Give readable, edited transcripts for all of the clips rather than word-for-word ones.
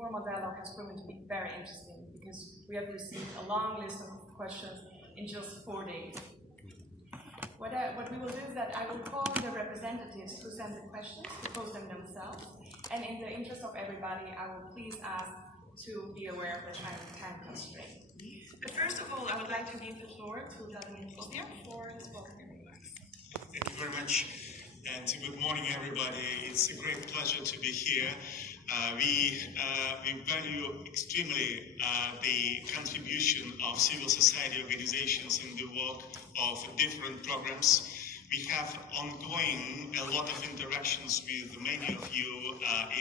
informal dialogue has proven to be very interesting because we have received a long list of questions in just 4 days. What we will do is that I will call the representatives who send the questions to pose them themselves, and in the interest of everybody, I will please ask to be aware of the time constraint. But first of all, I would like to give the floor to Vladimir Pozniak for his welcoming remarks. Thank you very much, and good morning, everybody. It's a great pleasure to be here. We value extremely the contribution of civil society organizations in the work of different programs. We have ongoing a lot of interactions with many of you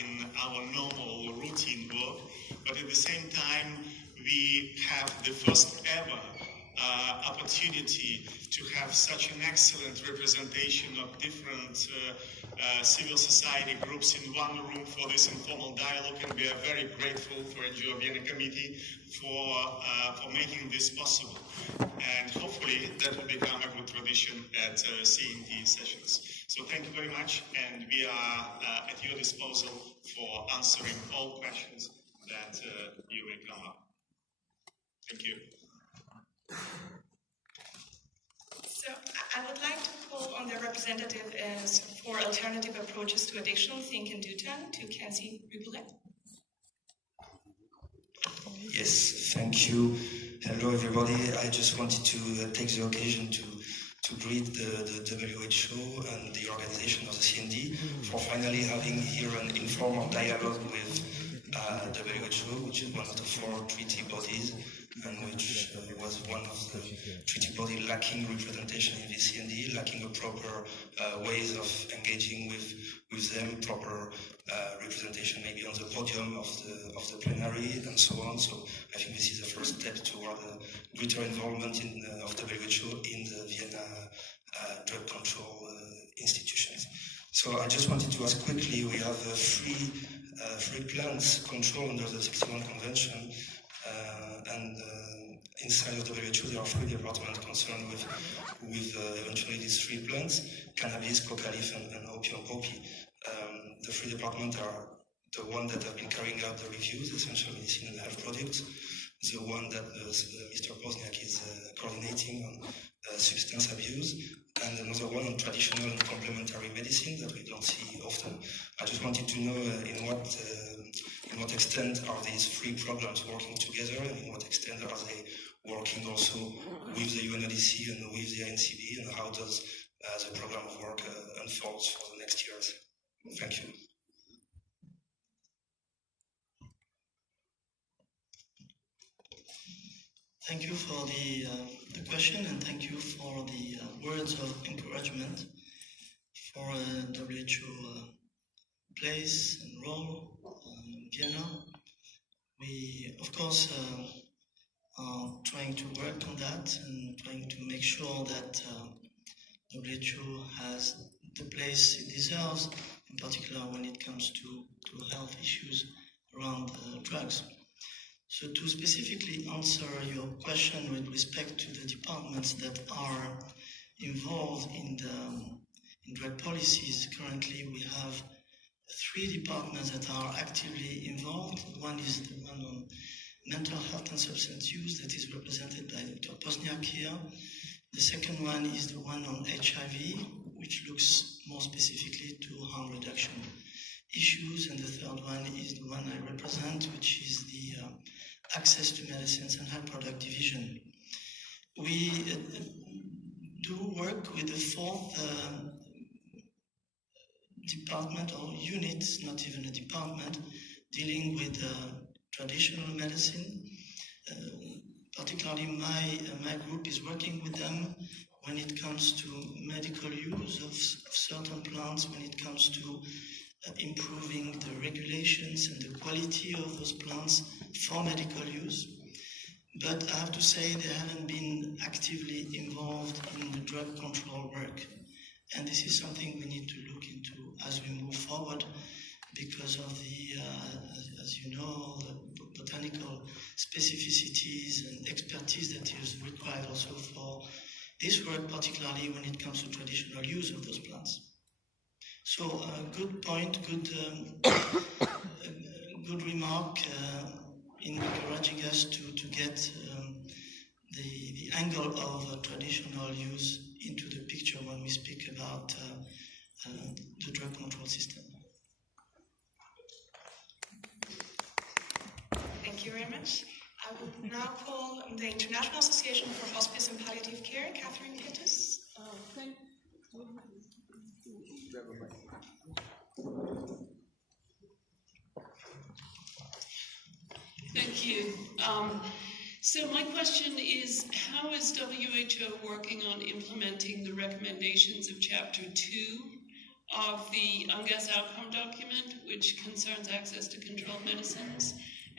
in our normal routine work, but at the same time, we have the first ever opportunity to have such an excellent representation of different civil society groups in one room for this informal dialogue, and we are very grateful for NGO Vienna Committee for making this possible. And hopefully that will become a good tradition at CNT sessions. So thank you very much, and we are at your disposal for answering all questions that you may come up. Thank you. So I would like to call on the representative for alternative approaches to addiction, Think and Do Turn, to Kenzie Riboulet. Yes, thank you. Hello, everybody. I just wanted to take the occasion to greet the WHO and the organization of the CND for finally having here an informal dialogue with WHO, which is one of the 4 treaty bodies, and which was one of the treaty bodies lacking representation in the CND, lacking a proper ways of engaging with them, proper representation maybe on the podium of the plenary and so on. So I think this is the first step toward greater involvement of WHO in the Vienna drug control institutions. So I just wanted to ask quickly, we have free plants control under the 61 Convention, and inside of the WHO there are 3 departments concerned with eventually these 3 plants: cannabis, coca leaf, and opium poppy. The 3 departments are the one that have been carrying out the reviews, essential medicine and health products, the one that Mr. Pozniak is coordinating on substance abuse, and another one on traditional and complementary medicine that we don't see often. I just wanted to know in what extent are these 3 programs working together, and in what extent are they working also with the UNODC and with the NCB, and how does the program of work unfold for the next years? Thank you. Thank you for the question, and thank you for the words of encouragement for WHO place and role in Vienna. We, of course, are trying to work on that and trying to make sure that WHO has the place it deserves, in particular when it comes to health issues around drugs. So to specifically answer your question with respect to the departments that are involved in drug policies, currently we have 3 departments that are actively involved. One is the one on mental health and substance use that is represented by Dr. Pozniak here. The second one is the one on HIV, which looks more specifically to harm reduction issues, and the third one is the one I represent, which is the access to medicines and health product division. We do work with the 4th department or unit, not even a department, dealing with traditional medicine. Particularly my group is working with them when it comes to medical use of certain plants, when it comes to improving the regulations and the quality of those plants for medical use. But I have to say they haven't been actively involved in the drug control work. And this is something we need to look into as we move forward because of the, as you know, the botanical specificities and expertise that is required also for this work, particularly when it comes to traditional use of those plants. So good point, good good remark in encouraging us to get the angle of traditional use into the picture when we speak about the drug control system. Thank you very much. I will now call the International Association for Hospice and Palliative Care, Catherine Pittis. Thank you. So my question is, how is WHO working on implementing the recommendations of Chapter 2 of the UNGAS outcome document, which concerns access to controlled medicines?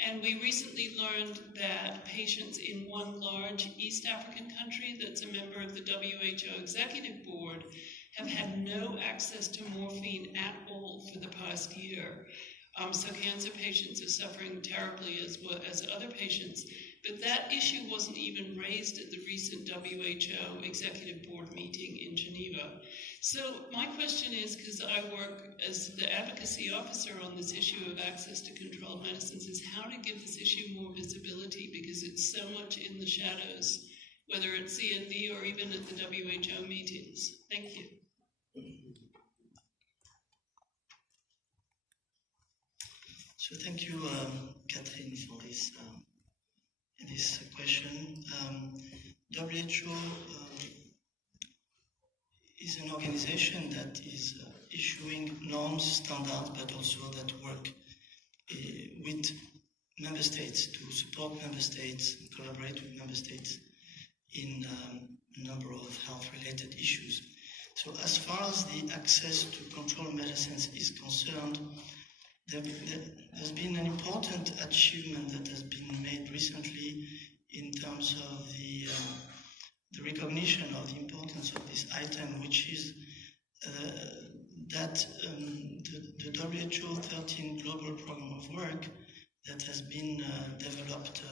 And we recently learned that patients in one large East African country that's a member of the WHO Executive Board have had no access to morphine at all for the past year. So cancer patients are suffering terribly as well as other patients. But that issue wasn't even raised at the recent WHO Executive Board meeting in Geneva. So my question is, because I work as the advocacy officer on this issue of access to controlled medicines, is how to give this issue more visibility, because it's so much in the shadows, whether at CND or even at the WHO meetings. Thank you. So thank you, Catherine, for this question. WHO is an organization that is issuing norms, standards, but also that work with member states to support member states, collaborate with member states in a number of health-related issues. So as far as the access to controlled medicines is concerned, there's been an important achievement that has been made recently in terms of the recognition of the importance of this item, which is that the WHO 13 Global Program of Work that has been developed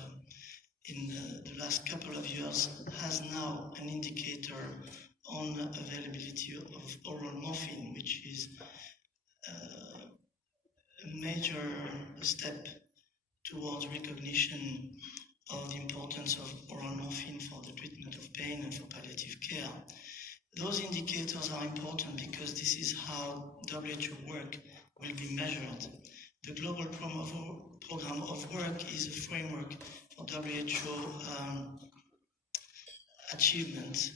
in the last couple of years has now an indicator on availability of oral morphine, which is a major step towards recognition of the importance of oral morphine for the treatment of pain and for palliative care. Those indicators are important because this is how WHO work will be measured. The Global Program of Work is a framework for WHO achievements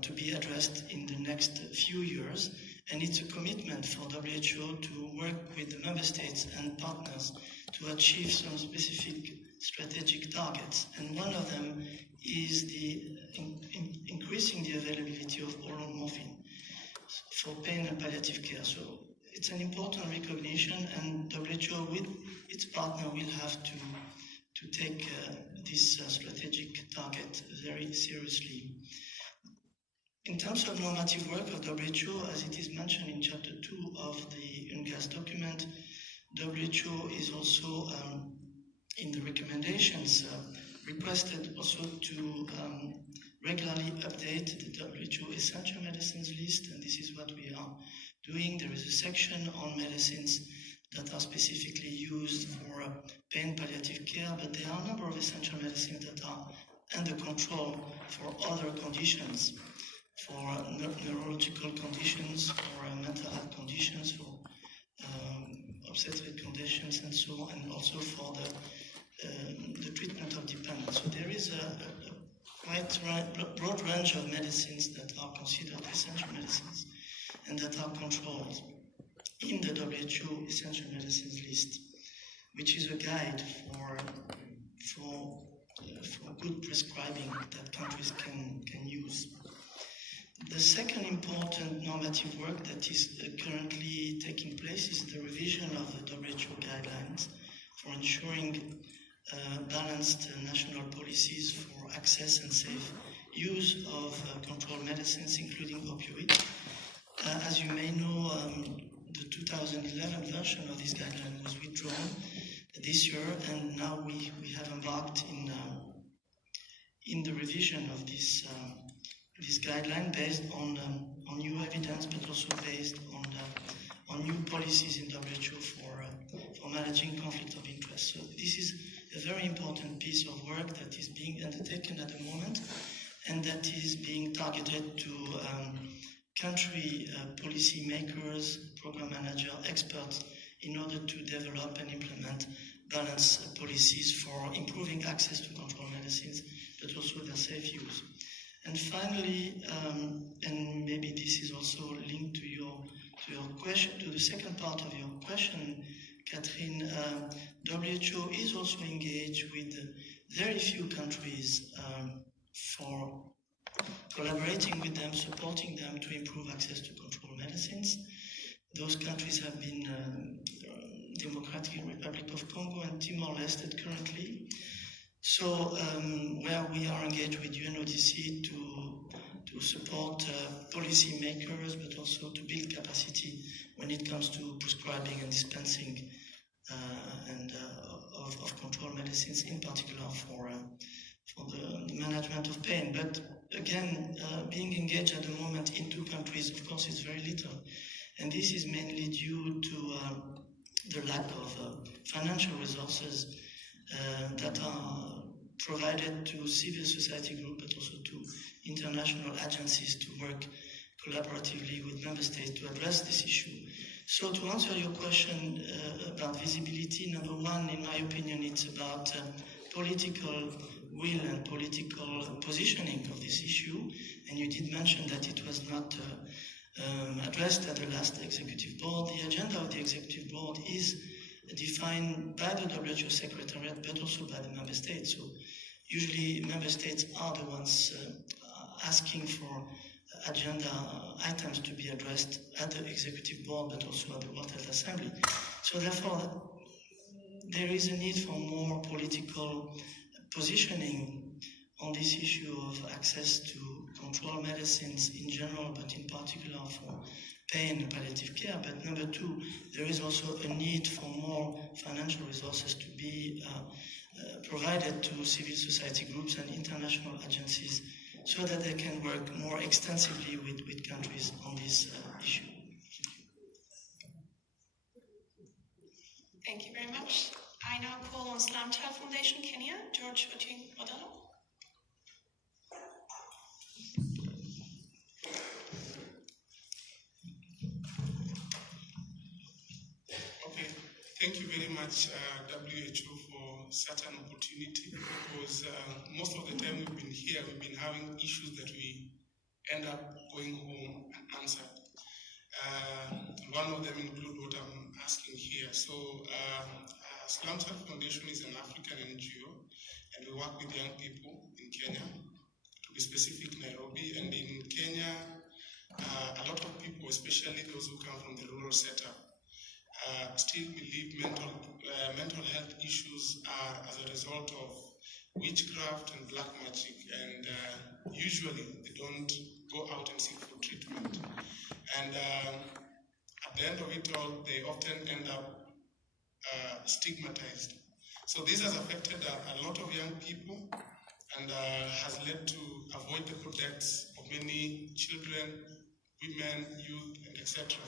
to be addressed in the next few years, and it's a commitment for WHO to work with the member states and partners to achieve some specific strategic targets, and one of them is the increasing the availability of oral morphine for pain and palliative care. So it's an important recognition, and WHO with its partner will have to take this strategic target very seriously. In terms of normative work of WHO, as it is mentioned in Chapter 2 of the UNGAS document, WHO is also in the recommendations requested also to regularly update the WHO essential medicines list, and this is what we are doing. There is a section on medicines that are specifically used for pain palliative care, but there are a number of essential medicines that are under control for other conditions, for neurological conditions, for mental health conditions, for obstetric conditions, and so on, and also for the treatment of dependence. So there is a quite broad range of medicines that are considered essential medicines and that are controlled in the WHO essential medicines list, which is a guide for good prescribing that countries can use. The second important normative work that is currently taking place is the revision of the WHO guidelines for ensuring balanced national policies for access and safe use of controlled medicines, including opioids. As you may know, the 2011 version of this guideline was withdrawn this year, and now we have embarked in the revision of this guideline based on new evidence, but also based on new policies in WHO for managing conflict of interest. So this is a very important piece of work that is being undertaken at the moment, and that is being targeted to country policy makers, program managers, experts, in order to develop and implement balanced policies for improving access to control medicines, but also their safe use. And finally, and maybe this is also linked to your question, to the second part of your question, Catherine, WHO is also engaged with very few countries for collaborating with them, supporting them to improve access to control medicines. Those countries have been Democratic Republic of Congo and Timor-Leste currently. So where we are engaged with UNODC to support policy makers, but also to build capacity when it comes to prescribing and dispensing of control medicines, in particular for the management of pain. But again, being engaged at the moment in two countries, of course, is very little. And this is mainly due to the lack of financial resources that are provided to civil society groups, but also to international agencies to work collaboratively with member states to address this issue. So to answer your question about visibility, number one, in my opinion, it's about political will and political positioning of this issue. And you did mention that it was not addressed at the last executive board. The agenda of the executive board is defined by the WHO Secretariat, but also by the member states. So usually member states are the ones asking for agenda items to be addressed at the executive board, but also at the World Health Assembly. So therefore, there is a need for more political positioning on this issue of access to control medicines in general, but in particular for pain and palliative care. But number two, there is also a need for more financial resources to be provided to civil society groups and international agencies so that they can work more extensively with countries on this issue. Thank you very much. I now call on Slam Child Foundation Kenya, George Ochieng Odalo. Okay, thank you very much, WHO, for such an opportunity, because most of the time we've been here, we've been having issues that we end up going home unanswered. One of them include what I'm asking here. So, Slam Child Foundation is an African NGO, and we work with young people in Kenya, to be specific, Nairobi. And in Kenya, a lot of people, especially those who come from the rural setup, still believe mental health issues are as a result of witchcraft and black magic, and usually they don't go out and seek for treatment. And at the end of it all, they often end up stigmatized. So this has affected a lot of young people and has led to avoidable deaths of many children, women, youth, and etc.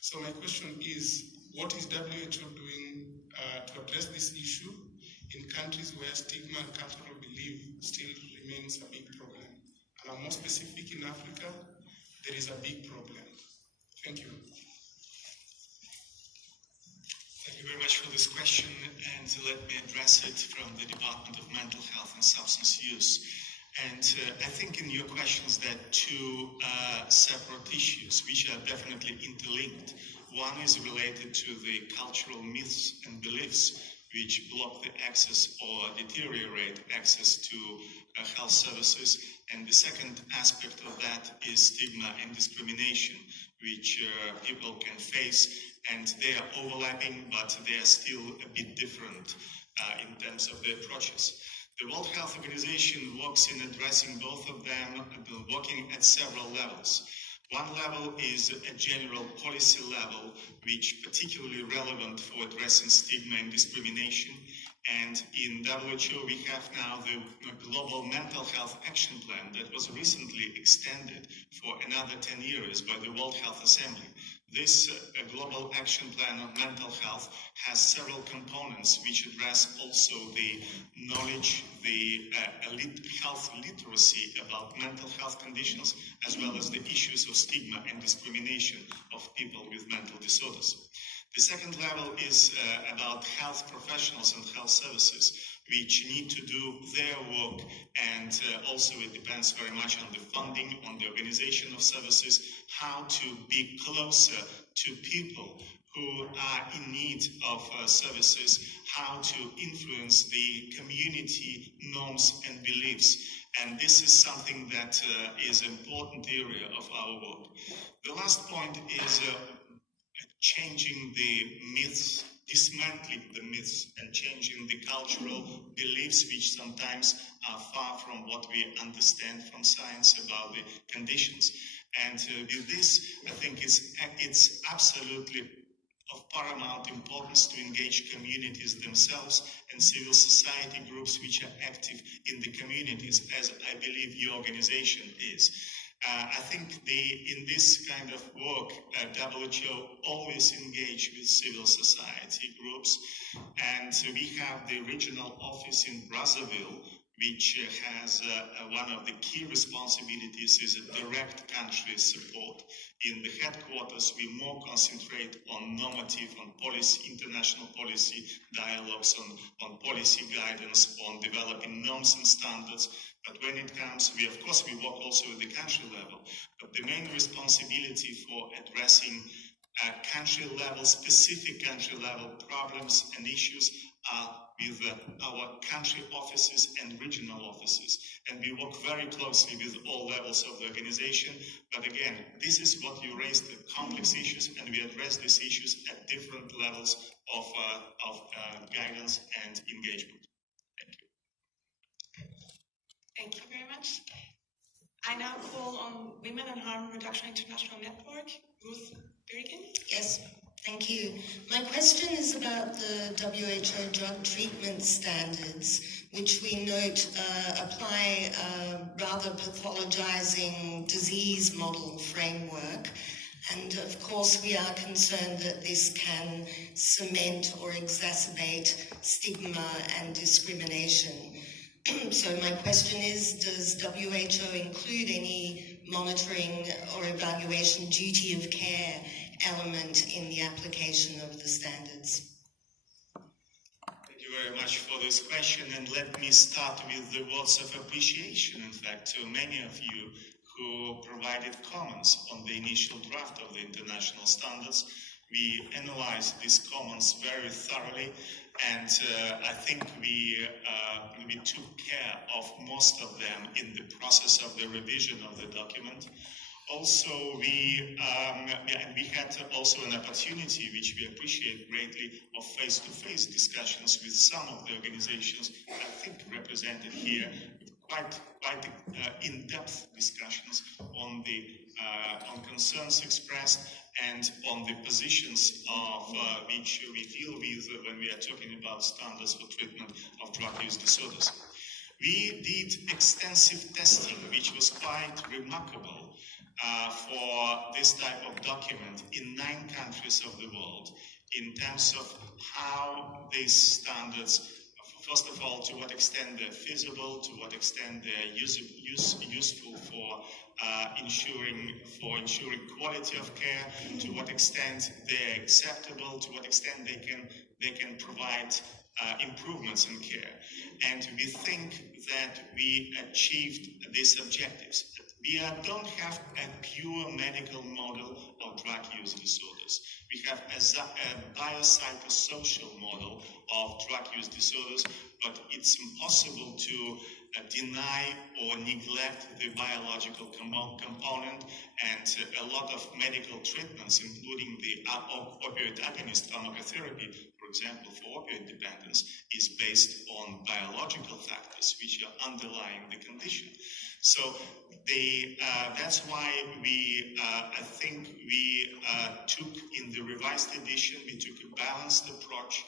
So my question is, what is WHO doing to address this issue in countries where stigma and cultural belief still remains a big problem? And I'm more specific, in Africa, there is a big problem. Thank you. Thank you very much for this question, and let me address it from the Department of Mental Health and Substance Use. And I think in your questions there are two separate issues which are definitely interlinked. One is related to the cultural myths and beliefs which block the access or deteriorate access to health services. And the second aspect of that is stigma and discrimination, which people can face, and they are overlapping, but they are still a bit different in terms of the approaches. The World Health Organization works in addressing both of them, working at several levels. One level is a general policy level, which is particularly relevant for addressing stigma and discrimination. And in WHO, we have now the Global Mental Health Action Plan that was recently extended for another 10 years by the World Health Assembly. This global action plan on mental health has several components which address also the knowledge, the health literacy about mental health conditions, as well as the issues of stigma and discrimination of people with mental disorders. The second level is about health professionals and health services, which need to do their work, and also it depends very much on the funding, on the organization of services, how to be closer to people who are in need of services, how to influence the community norms and beliefs. And this is something that is an important area of our work. The last point is changing the myths, dismantling the myths, and changing the cultural beliefs which sometimes are far from what we understand from science about the conditions. And with this, I think it's absolutely of paramount importance to engage communities themselves and civil society groups which are active in the communities, as I believe your organization is. I think in this kind of work, WHO always engage with civil society groups, and we have the regional office in Brazzaville, which has one of the key responsibilities is a direct country support. In the headquarters, we more concentrate on normative, on policy, international policy dialogues, on policy guidance, on developing norms and standards. But when it comes, of course, we work also at the country level. But the main responsibility for addressing specific country level problems and issues are with our country offices and regional offices. And we work very closely with all levels of the organization. But again, this is what you raised, the complex issues, and we address these issues at different levels of guidance and engagement. Thank you. Thank you very much. I now call on Women and Harm Reduction International Network, Ruth Birgin. Yes, thank you. My question is about the WHO drug treatment standards, which we note apply a rather pathologizing disease model framework. And of course, we are concerned that this can cement or exacerbate stigma and discrimination. So my question is, does WHO include any monitoring or evaluation duty of care element in the application of the standards? Thank you very much for this question, and let me start with the words of appreciation, in fact, to many of you who provided comments on the initial draft of the international standards. We analyzed these comments very thoroughly, and I think we took care of most of them in the process of the revision of the document. Also, we had also an opportunity, which we appreciate greatly, of face-to-face discussions with some of the organizations, I think represented here, quite in-depth discussions on concerns expressed and on the positions of which we deal with when we are talking about standards for treatment of drug use disorders. We did extensive testing, which was quite remarkable for this type of document in 9 countries of the world, in terms of how these standards, first of all, to what extent they're feasible, to what extent they're useful for ensuring quality of care, to what extent they're acceptable, to what extent they can provide improvements in care. And we think that we achieved these objectives. We don't have a pure medical model of drug use disorders. We have a biopsychosocial model of drug use disorders, but it's impossible to deny or neglect the biological component, and a lot of medical treatments, including the opioid agonist pharmacotherapy, for example, for opioid dependence, is based on biological factors which are underlying the condition. So that's why I think we took, in the revised edition, we took a balanced approach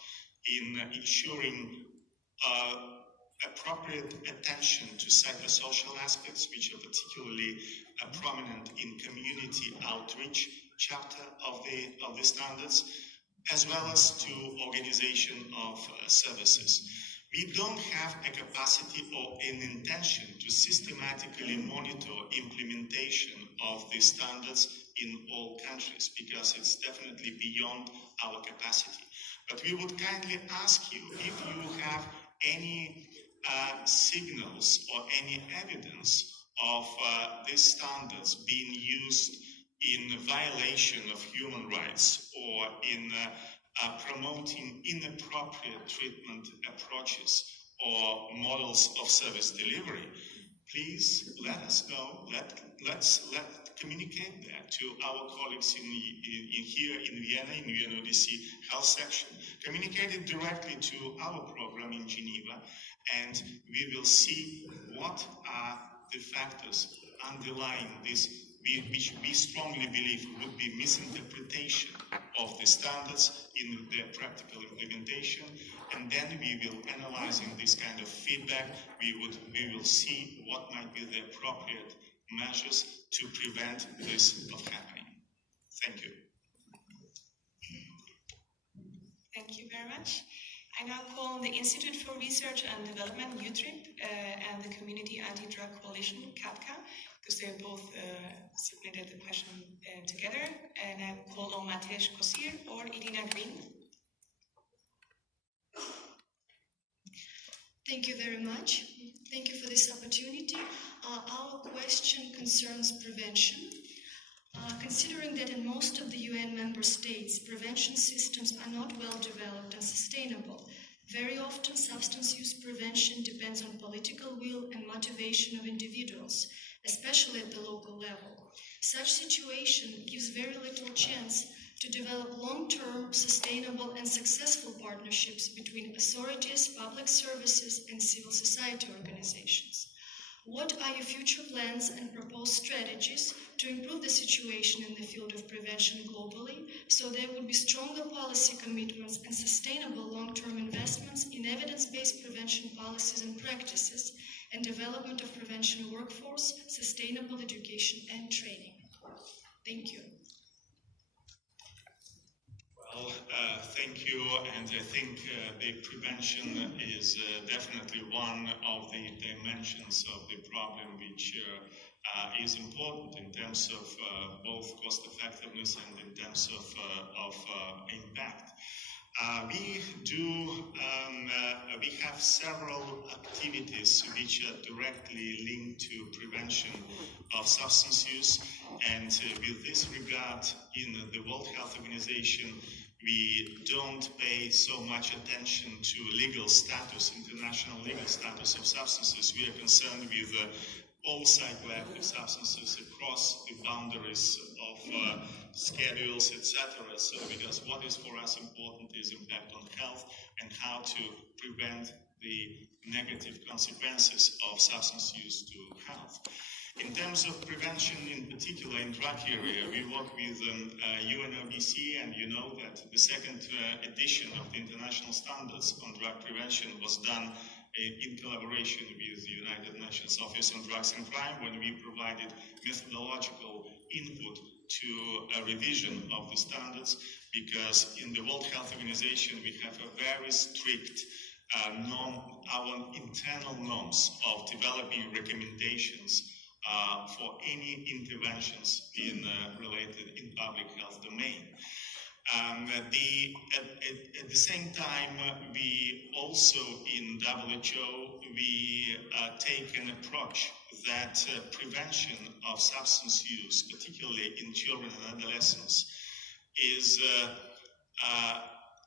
in ensuring appropriate attention to psychosocial aspects, which are particularly prominent in community outreach, chapter of the standards, as well as to organization of services. We don't have a capacity or an intention to systematically monitor implementation of these standards in all countries, because it's definitely beyond our capacity. But we would kindly ask you if you have any signals or any evidence of these standards being used in violation of human rights or in promoting inappropriate treatment approaches or models of service delivery, please let us know. Let's communicate that to our colleagues here in Vienna, in UNODC Health Section. Communicate it directly to our program in Geneva, and we will see what are the factors underlying this, which we strongly believe would be misinterpretation of the standards in their practical implementation, and then we will, analyzing this kind of feedback, we will see what might be the appropriate measures to prevent this from happening. Thank you. Thank you very much. I now call on the Institute for Research and Development, UTRIP, and the Community Anti-Drug Coalition, CATCA, because they both submitted the question together. And I call on Matej Kosir or Irina Green. Thank you very much. Thank you for this opportunity. Our question concerns prevention. Considering that in most of the UN member states, prevention systems are not well developed and sustainable, very often substance use prevention depends on political will and motivation of individuals, especially at the local level. Such situation gives very little chance to develop long-term, sustainable and successful partnerships between authorities, public services and civil society organizations. What are your future plans and proposed strategies to improve the situation in the field of prevention globally, so there would be stronger policy commitments and sustainable long-term investments in evidence-based prevention policies and practices, and development of prevention workforce, sustainable education and training? Thank you. Well, thank you, and I think the prevention is definitely one of the dimensions of the problem which is important in terms of both cost effectiveness and in terms of impact. We have several activities which are directly linked to prevention of substance use, and with this regard, in the World Health Organization, we don't pay so much attention to legal status, international legal status of substances. We are concerned with all psychoactive substances across the boundaries of schedules, etc. So, because what is for us important is impact on health and how to prevent the negative consequences of substance use to health. In terms of prevention, in particular in drug area, we work with UNODC, and you know that the second edition of the international standards on drug prevention was done in collaboration with the United Nations Office on Drugs and Crime, when we provided methodological input to a revision of the standards, because in the World Health Organization we have a very strict our internal norms of developing recommendations for any interventions related in public health domain. At the same time, we also in WHO, we take an approach that prevention of substance use, particularly in children and adolescents, is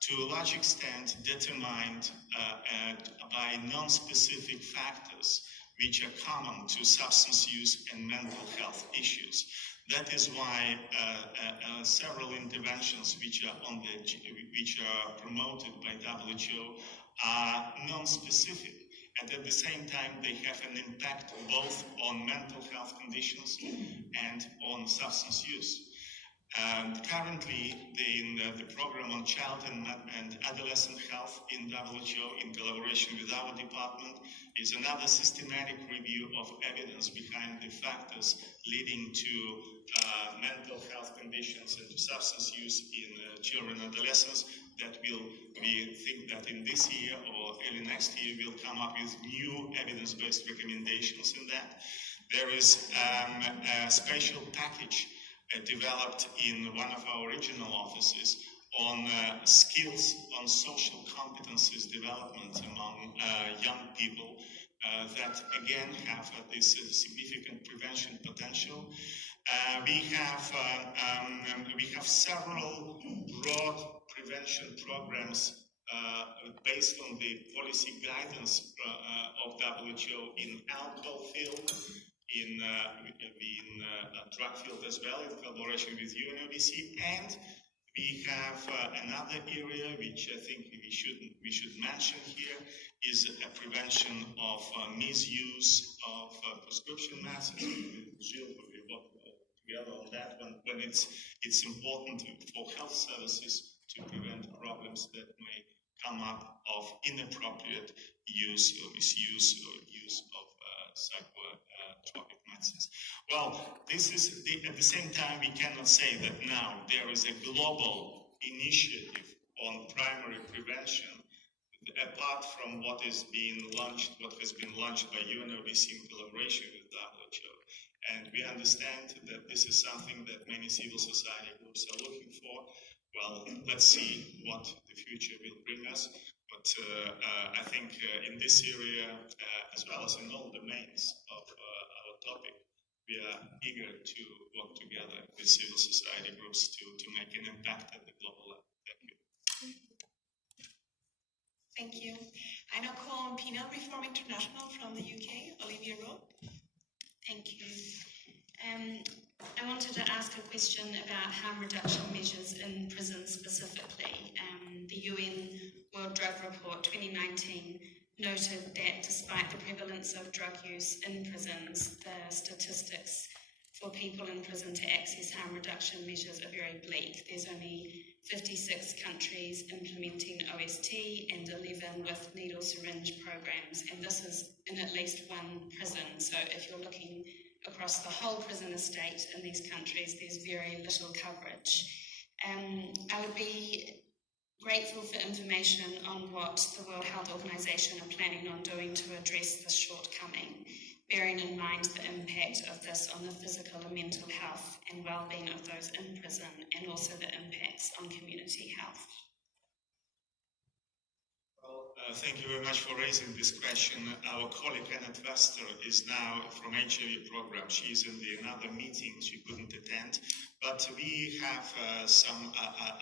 to a large extent determined by non-specific factors which are common to substance use and mental health issues. That is why several interventions which are promoted by WHO are non-specific, and at the same time they have an impact both on mental health conditions and on substance use. And currently, the program on child and adolescent health in WHO, in collaboration with our department, is another systematic review of evidence behind the factors leading to mental health conditions and to substance use in children and adolescents that we think that in this year or early next year we'll come up with new evidence-based recommendations in that. There is a special package developed in one of our regional offices on skills on social competencies development among young people that again have this significant prevention potential. We have several broad prevention programs based on the policy guidance of WHO in alcohol field, in drug field as well, in collaboration with UNODC, and we have another area which I think we should mention here is a prevention of misuse of prescription medicines. Jill will be working together on that one when it's important for health services to prevent problems that may come up of inappropriate use or misuse or use of psychotropic medicines. Well, this is at the same time we cannot say that now there is a global initiative on primary prevention apart from what has been launched by UNODC in collaboration with WHO. And we understand that this is something that many civil society groups are looking for. Well, let's see what the future will bring us. But I think in this area, as well as in all domains of our topic, we are eager to work together with civil society groups to make an impact at the global level. Thank you. Thank you. I now call on Penal Reform International from the UK, Olivia Rowe. Thank you. I wanted to ask a question about harm reduction measures in prisons specifically. The UN World Drug Report 2019 noted that despite the prevalence of drug use in prisons, the statistics for people in prison to access harm reduction measures are very bleak. There's only 56 countries implementing OST and 11 with needle syringe programs, and this is in at least one prison. So if you're looking across the whole prison estate in these countries, there's very little coverage. I would be grateful for information on what the World Health Organization are planning on doing to address this shortcoming, bearing in mind the impact of this on the physical and mental health and well-being of those in prison, and also the impacts on community health. Thank you very much for raising this question. Our colleague Annette Wester is now from HIV program. She's in another meeting. She couldn't attend. But we have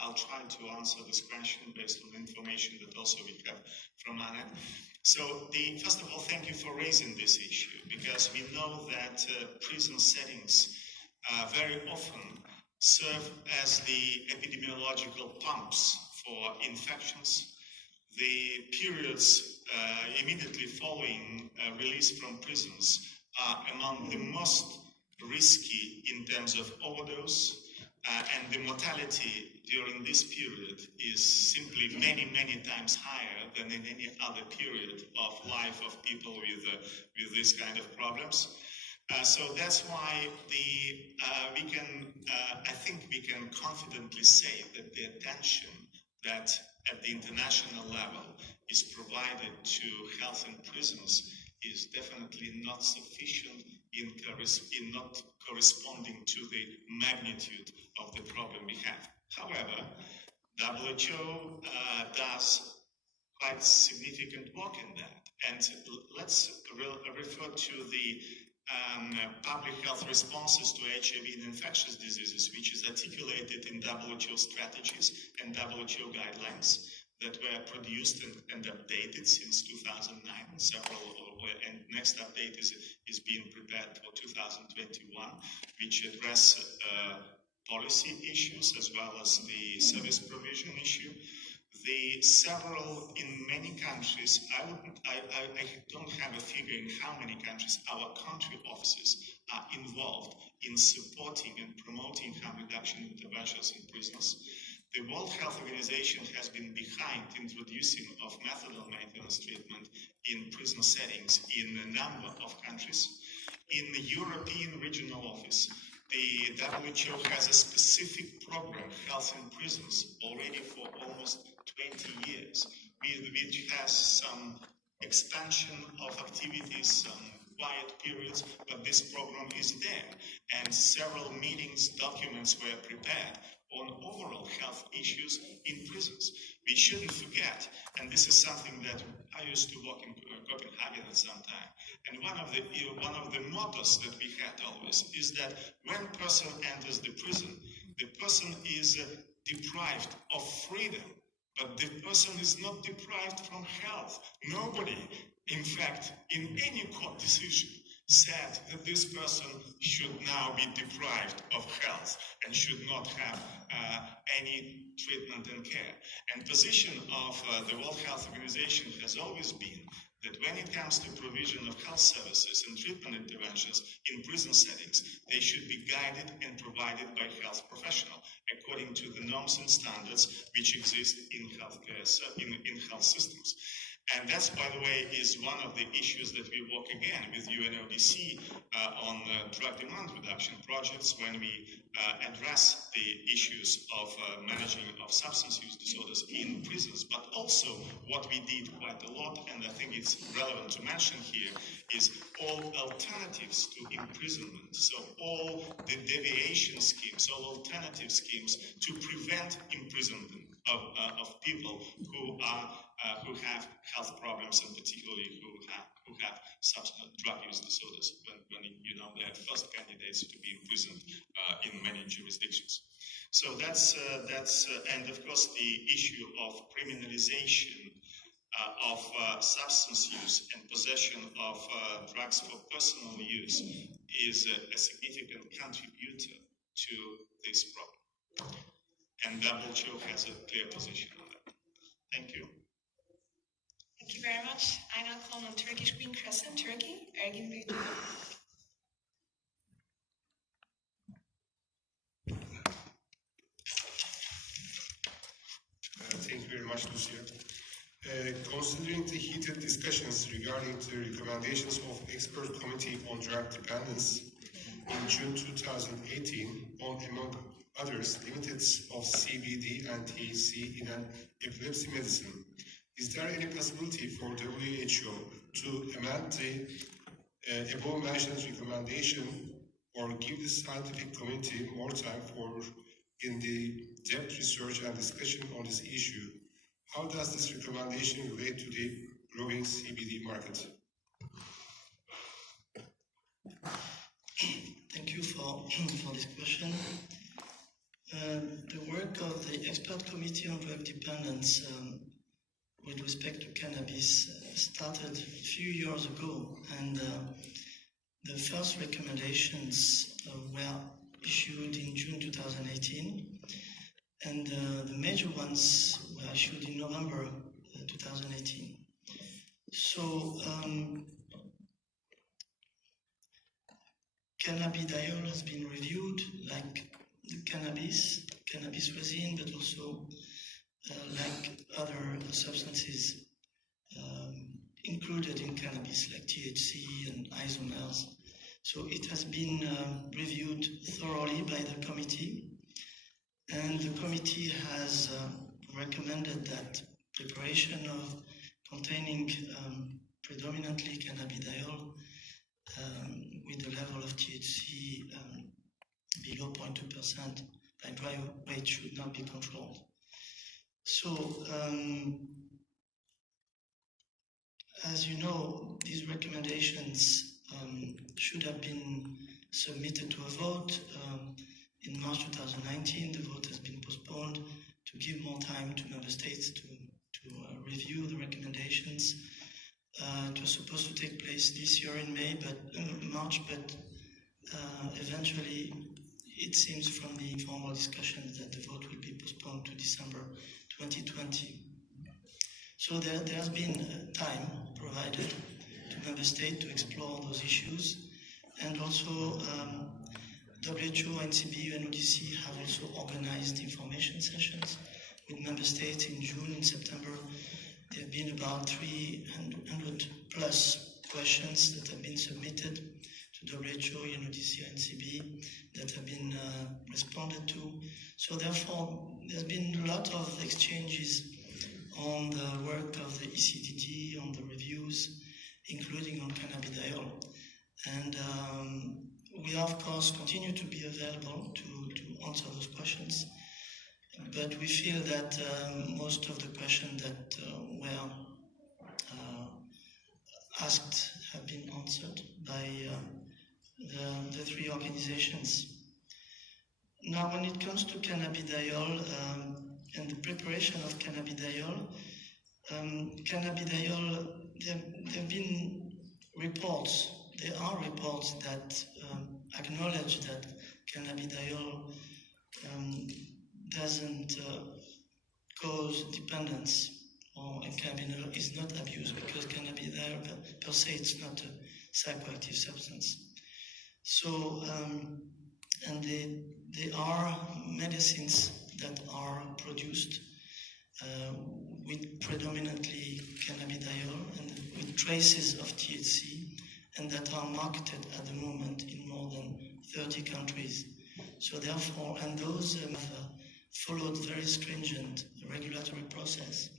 I'll try to answer this question based on information that also we have from Annette. So first of all, thank you for raising this issue, because we know that prison settings very often serve as the epidemiological pumps for infections. The periods immediately following release from prisons are among the most risky in terms of overdose, and the mortality during this period is simply many, many times higher than in any other period of life of people with this kind of problems. So that's why I think we can confidently say that the attention that at the international level is provided to health in prisons is definitely not sufficient in not corresponding to the magnitude of the problem we have. However, WHO does quite significant work in that. And let's refer to the public health responses to HIV and infectious diseases, which is articulated in WHO strategies and WHO guidelines that were produced and updated since 2009. And next update is being prepared for 2021, which address policy issues as well as the service provision issue. In many countries, I don't have a figure in how many countries our country offices are involved in supporting and promoting harm reduction interventions in prisons. The World Health Organization has been behind introducing of methadone maintenance treatment in prison settings in a number of countries. In the European Regional Office, the WHO has a specific program, Health in Prisons, already for almost 20 years, which has some expansion of activities, some quiet periods, but this program is there. And several meetings, documents were prepared on overall health issues in prisons. We shouldn't forget, and this is something that I used to work in Copenhagen at some time, and one of the mottos that we had always is that when a person enters the prison, the person is deprived of freedom, but the person is not deprived from health. Nobody, in fact, in any court decision, said that this person should now be deprived of health and should not have any treatment and care. And position of the World Health Organization has always been that when it comes to provision of health services and treatment interventions in prison settings, they should be guided and provided by health professionals according to the norms and standards which exist in healthcare, in health systems. And that's, by the way, is one of the issues that we work again with UNODC on drug demand reduction projects when we address the issues of managing of substance use disorders in prisons. But also what we did quite a lot, and I think it's relevant to mention here, is all alternatives to imprisonment. So all the deviation schemes, all alternative schemes to prevent imprisonment of people who have health problems, and particularly who have drug use disorders, when you know they are first candidates to be imprisoned in many jurisdictions. So that's and of course the issue of criminalization of substance use and possession of drugs for personal use is a significant contributor to this problem. And WHO has a clear position on that. Thank you. Thank you very much. I now call on Turkish Green Crescent, Turkey. Ergin Büyük. Thank you very much, Lucia. Considering the heated discussions regarding the recommendations of Expert Committee on Drug Dependence in June 2018 on, among others, limits of CBD and THC in an epilepsy medicine, is there any possibility for WHO to amend the above-mentioned recommendation or give the scientific community more time in the depth research and discussion on this issue? How does this recommendation relate to the growing CBD market? Thank you for this question. The work of the Expert Committee on Drug Dependence with respect to cannabis started a few years ago, and the first recommendations were issued in June 2018, and the major ones were issued in November 2018. So cannabidiol has been reviewed, like the cannabis resin, but also like other substances included in cannabis, like THC and isomers. So it has been reviewed thoroughly by the committee, and the committee has recommended that preparation of containing predominantly cannabidiol with a level of THC below 0.2% by dry weight should not be controlled. So, as you know, these recommendations should have been submitted to a vote in March 2019. The vote has been postponed to give more time to member states to review the recommendations. It was supposed to take place this year in March, but eventually it seems from the informal discussions that the vote will be postponed to December 2020. So there has been time provided to member states to explore those issues, and also WHO, NCB, UNODC have also organized information sessions with member states in June and September. There have been about 300 questions that have been submitted to WHO, UNODC, NCB, that have been responded to. So therefore, there's been a lot of exchanges on the work of the ECDD, on the reviews, including on cannabidiol. And we, of course, continue to be available to answer those questions. But we feel that most of the questions that were asked have been answered by the three organizations. Now, when it comes to cannabidiol and the preparation of cannabidiol, there have been reports. There are reports that acknowledge that cannabidiol doesn't cause dependence, or cannabidiol is not abused because cannabidiol per se is not a psychoactive substance. So, and there are medicines that are produced with predominantly cannabidiol and with traces of THC, and that are marketed at the moment in more than 30 countries. So therefore, and those have followed very stringent regulatory process,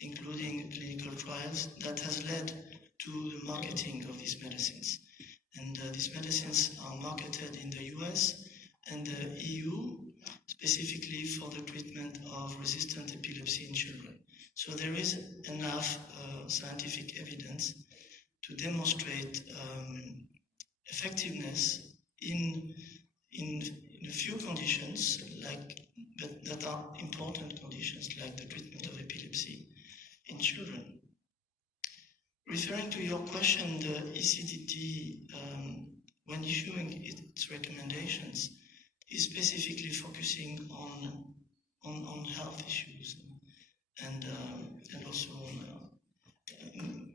including clinical trials, that has led to the marketing of these medicines. And these medicines are marketed in the US and the EU, specifically for the treatment of resistant epilepsy in children. So there is enough scientific evidence to demonstrate effectiveness in a few conditions, but that are important conditions, like the treatment of epilepsy in children. Referring to your question, the ECDD, when issuing its recommendations, is specifically focusing on health issues and also on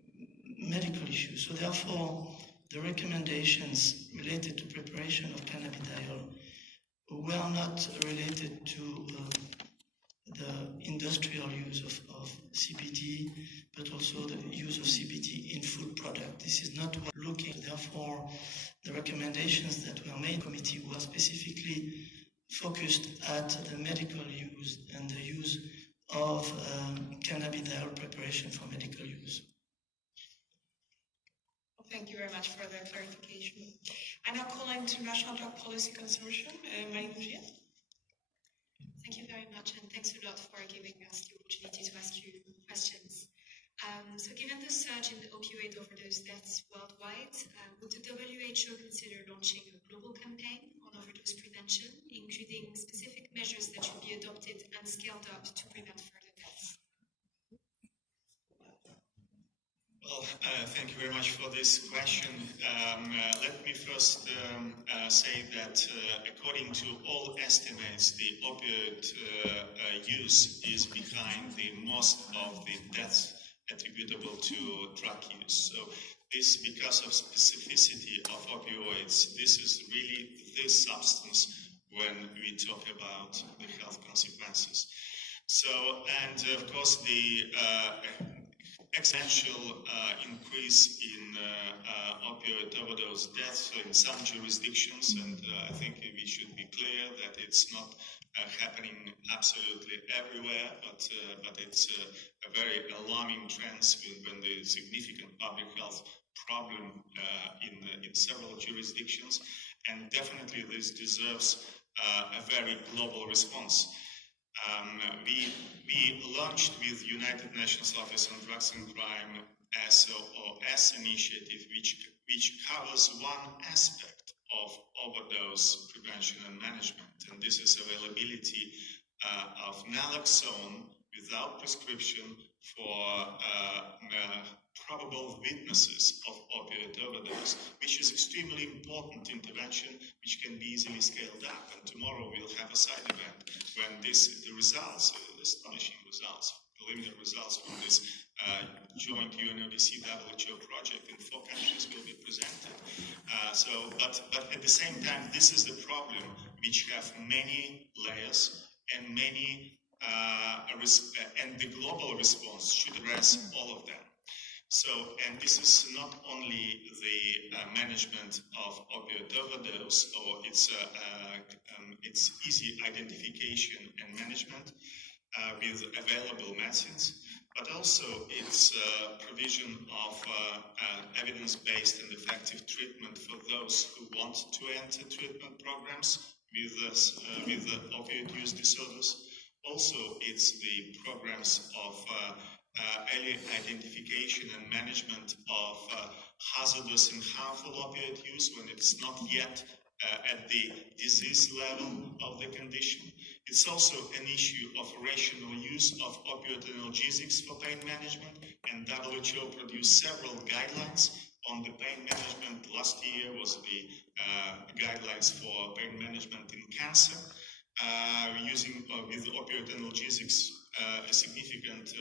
medical issues. So therefore, the recommendations related to preparation of cannabidiol were not related to the industrial use of CBD, but also the use of CBD in food product. This is not what we're looking. Therefore, the recommendations that were made in the committee were specifically focused at the medical use and the use of cannabidiol preparation for medical use. Thank you very much for the clarification. I now call International Drug Policy Consortium, Marie-Louise. Thank you very much, and thanks a lot for giving us the opportunity to ask you questions. So given the surge in the opioid overdose deaths worldwide, would the WHO consider launching a global campaign on overdose prevention, including specific measures that should be adopted and scaled up to prevent further deaths? Well, thank you very much for this question. Let me first say that according to all estimates, the opioid use is behind the most of the deaths attributable to drug use. So this, because of specificity of opioids, this is really the substance when we talk about the health consequences. So, and of course, the exponential increase in opioid overdose deaths in some jurisdictions, and I think we should be clear that it's not happening absolutely everywhere, but it's a very alarming trend when the significant public health problem in several jurisdictions, and definitely this deserves a very global response. We launched with United Nations Office on Drugs and Crime SOS initiative, which covers one aspect of overdose prevention and management, and this is availability of naloxone without prescription for probable witnesses of opioid overdose, which is extremely important intervention, which can be easily scaled up. And tomorrow we'll have a side event when the results, the astonishing results, preliminary results from this joint UNODC-WHO project in 4 countries will be presented. But at the same time, this is the problem which have many layers and many and the global response should address all of them. So, and this is not only the management of opioid overdose, or its easy identification and management with available medicines, but also its provision of evidence-based and effective treatment for those who want to enter treatment programs with opioid use disorders. Also, it's the programs of early identification and management of hazardous and harmful opioid use when it's not yet at the disease level of the condition. It's also an issue of rational use of opioid analgesics for pain management, and WHO produced several guidelines on the pain management. Last year was the guidelines for pain management in cancer, using with opioid analgesics a significant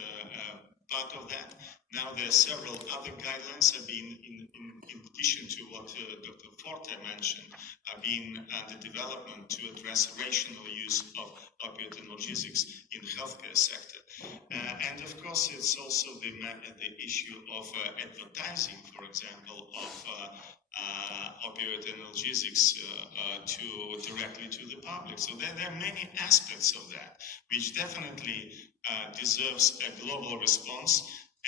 part of that. Now there are several other guidelines have been, in addition to what Dr. Forte mentioned, have been under development to address rational use of opioid analgesics in healthcare sector. And of course, it's also the issue of advertising, for example, of opioid analgesics directly to the public. So there are many aspects of that, which definitely deserves a global response.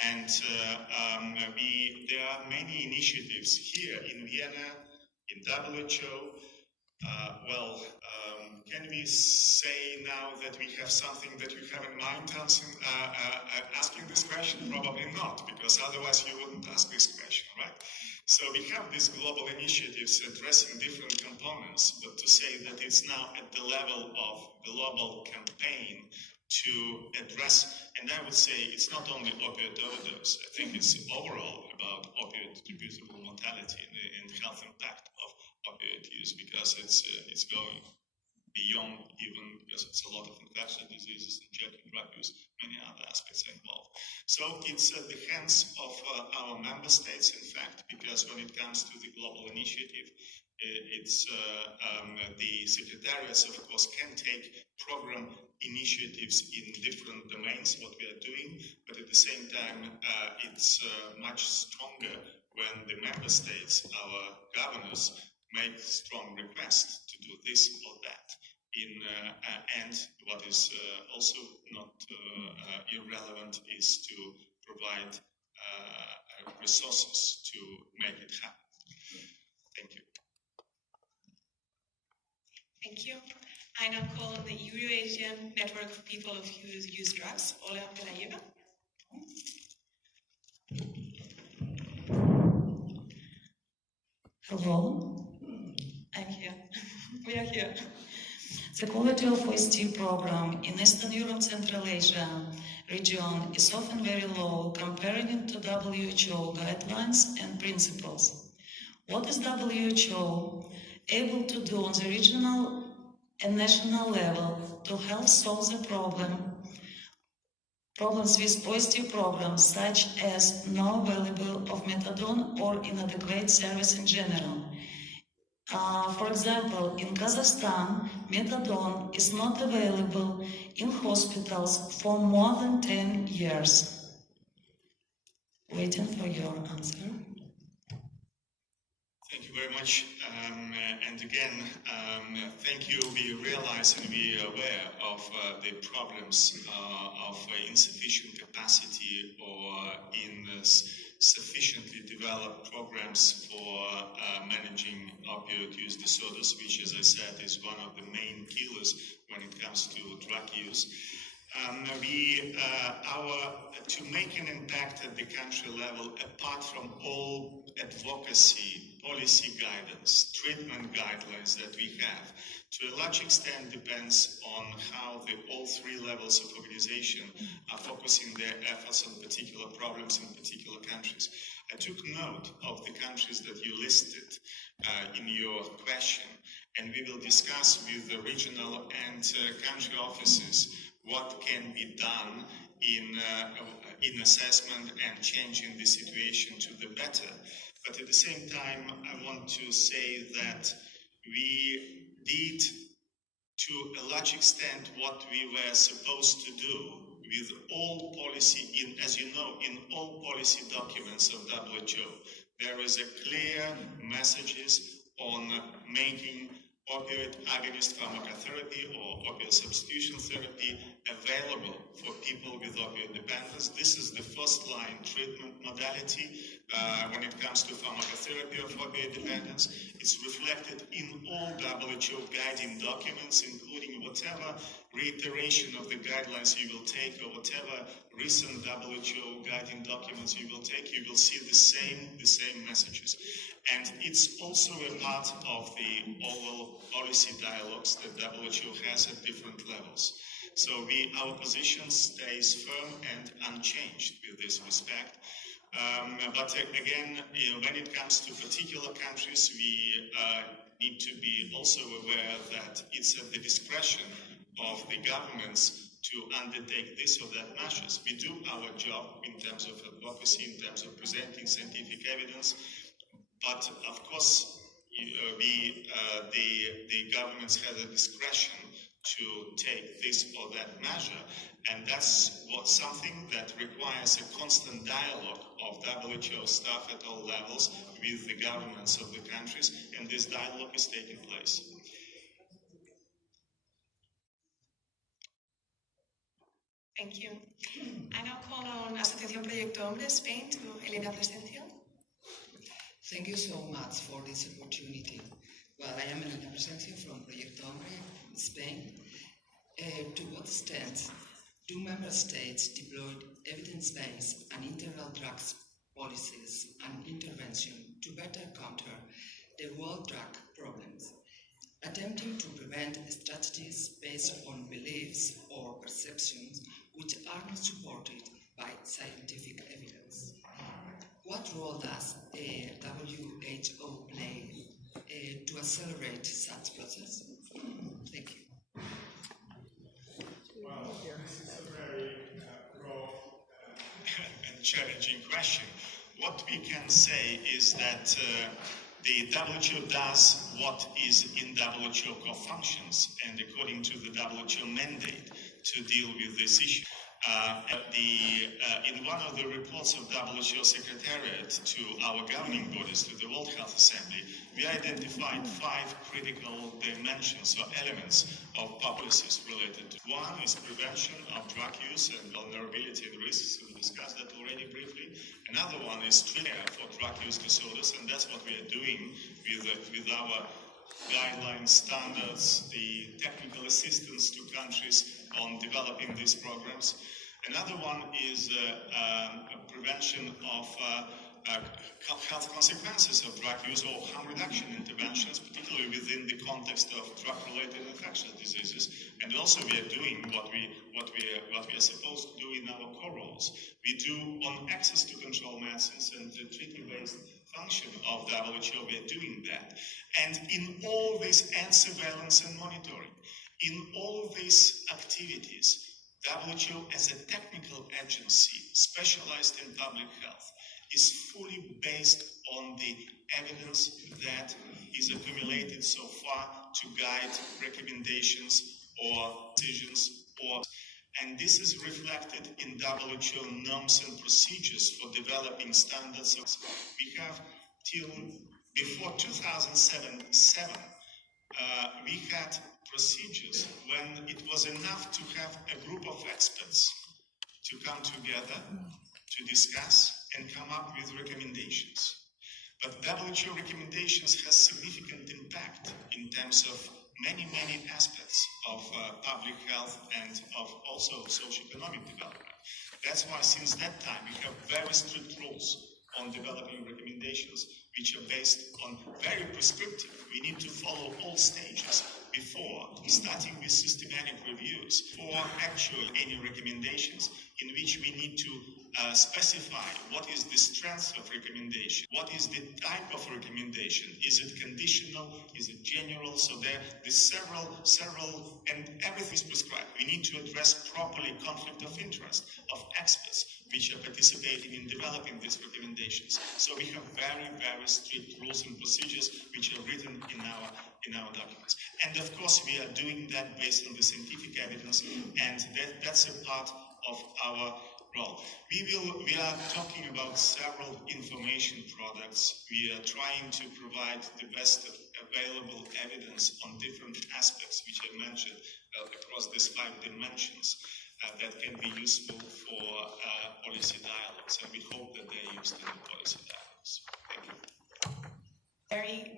And there are many initiatives here in Vienna, in WHO. Can we say now that we have something that you have in mind asking this question? Probably not, because otherwise you wouldn't ask this question, right? So we have these global initiatives addressing different components, but to say that it's now at the level of global campaign to address, and I would say it's not only opioid overdose, I think it's overall about opioid attributable mortality and the health impact of opioid use, because it's going beyond even, because it's a lot of infectious diseases, injecting drug use, many other aspects are involved. So it's at the hands of our member states, in fact, because when it comes to the global initiative, it's the secretariats, of course, can take program initiatives in different domains, what we are doing, but at the same time, it's much stronger when the member states, our governors, make strong requests to do this or that. And what is also not irrelevant is to provide resources to make it happen. Thank you. Thank you. I now call on the Eurasian Network of People who Use Drugs, Ola Pelayeva. Hello. I'm here. We are here. The Quality of OST program in Eastern Europe, Central Asia region is often very low compared to WHO guidelines and principles. What is WHO able to do on the regional and national level to help solve the problems with OST programs, such as no availability of methadone or inadequate service in general? For example, in Kazakhstan, methadone is not available in hospitals for more than 10 years. Waiting for your answer. Thank you very much. And again, thank you. We realize and we are aware of the problems of insufficient capacity or insufficiently developed programs for managing opioid use disorders, which, as I said, is one of the main killers when it comes to drug use. To make an impact at the country level, apart from all advocacy, policy guidance, treatment guidelines that we have, to a large extent depends on how all three levels of organization are focusing their efforts on particular problems in particular countries. I took note of the countries that you listed in your question, and we will discuss with the regional and country offices what can be done in assessment and changing the situation to the better. But at the same time, I want to say that we did, to a large extent, what we were supposed to do with all policy, as you know, in all policy documents of WHO, there is a clear messages on making opioid agonist pharmacotherapy or opioid substitution therapy available for people with opioid dependence. This is the first-line treatment modality when it comes to pharmacotherapy of opioid dependence. It's reflected in all WHO guiding documents, including whatever reiteration of the guidelines you will take or whatever recent WHO guiding documents you will take, you will see the same messages. And it's also a part of the overall policy dialogues that WHO has at different levels. So our position stays firm and unchanged with this respect. But again, when it comes to particular countries, we need to be also aware that it's at the discretion of the governments to undertake this or that measures. We do our job in terms of advocacy, in terms of presenting scientific evidence, but of course, the governments have the discretion to take this or that measure, and that's something that requires a constant dialogue of WHO staff at all levels with the governments of the countries, and this dialogue is taking place. Thank you. I now call on Asociación Proyecto Hombre Spain to Elena Presencio. Thank you so much for this opportunity. Well, I am Elena Presencio from Proyecto Hombre, Spain. To what extent do member states deploy evidence-based and integral drugs policies and intervention to better counter the world drug problems, attempting to prevent strategies based on beliefs or perceptions which are not supported by scientific evidence? What role does WHO play to accelerate such process? Thank you. Well, this is a very broad and challenging question. What we can say is that the WHO does what is in WHO core functions and according to the WHO mandate to deal with this issue. In one of the reports of WHO Secretariat to our governing bodies, to the World Health Assembly, we identified 5 critical dimensions or elements of policies related to. One is prevention of drug use and vulnerability and risks. We discussed that already briefly. Another one is care for drug use disorders, and that's what we are doing with our guidelines, standards, the technical assistance to countries on developing these programs. Another one is prevention of health consequences of drug use or harm reduction interventions, particularly within the context of drug-related infectious diseases. And also we are doing what we are supposed to do in our core roles. We do on access to control medicines and the treaty-based function of WHO, we are doing that. And in all this, and surveillance and monitoring, in all these activities, WHO as a technical agency specialized in public health is fully based on the evidence that is accumulated so far to guide recommendations or decisions, and this is reflected in WHO norms and procedures for developing standards. We have till before 2007, we had procedures when it was enough to have a group of experts to come together to discuss and come up with recommendations. But WHO recommendations has significant impact in terms of many aspects of public health and of also socioeconomic development. That's why since that time we have very strict rules on developing recommendations which are based on very prescriptive. We need to follow all stages before starting with systematic reviews or actual any recommendations in which we need to specify what is the strength of recommendation, what is the type of recommendation, is it conditional, is it general, so there's several, and everything is prescribed. We need to address properly conflict of interest of experts which are participating in developing these recommendations. So we have very strict rules and procedures which are written in our documents. And of course we are doing that based on the scientific evidence, and that's a part of our role. We are talking about several information products. We are trying to provide the best available evidence on different aspects which I mentioned across these 5 dimensions that can be useful for policy dialogues, and we hope that they're used in the policy dialogues. Thank you.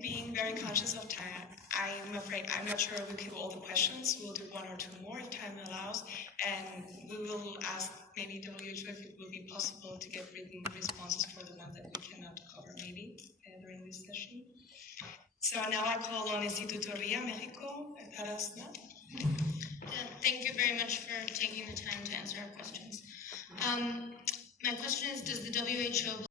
Being very conscious of time, I'm afraid I'm not sure we can do all the questions. We'll do 1 or 2 more if time allows, and we will ask maybe WHO if it will be possible to get written responses for the ones that we cannot cover maybe during this session. So now I call on Instituto Ria Mexico. Thank you very much for taking the time to answer our questions. My question is, does the WHO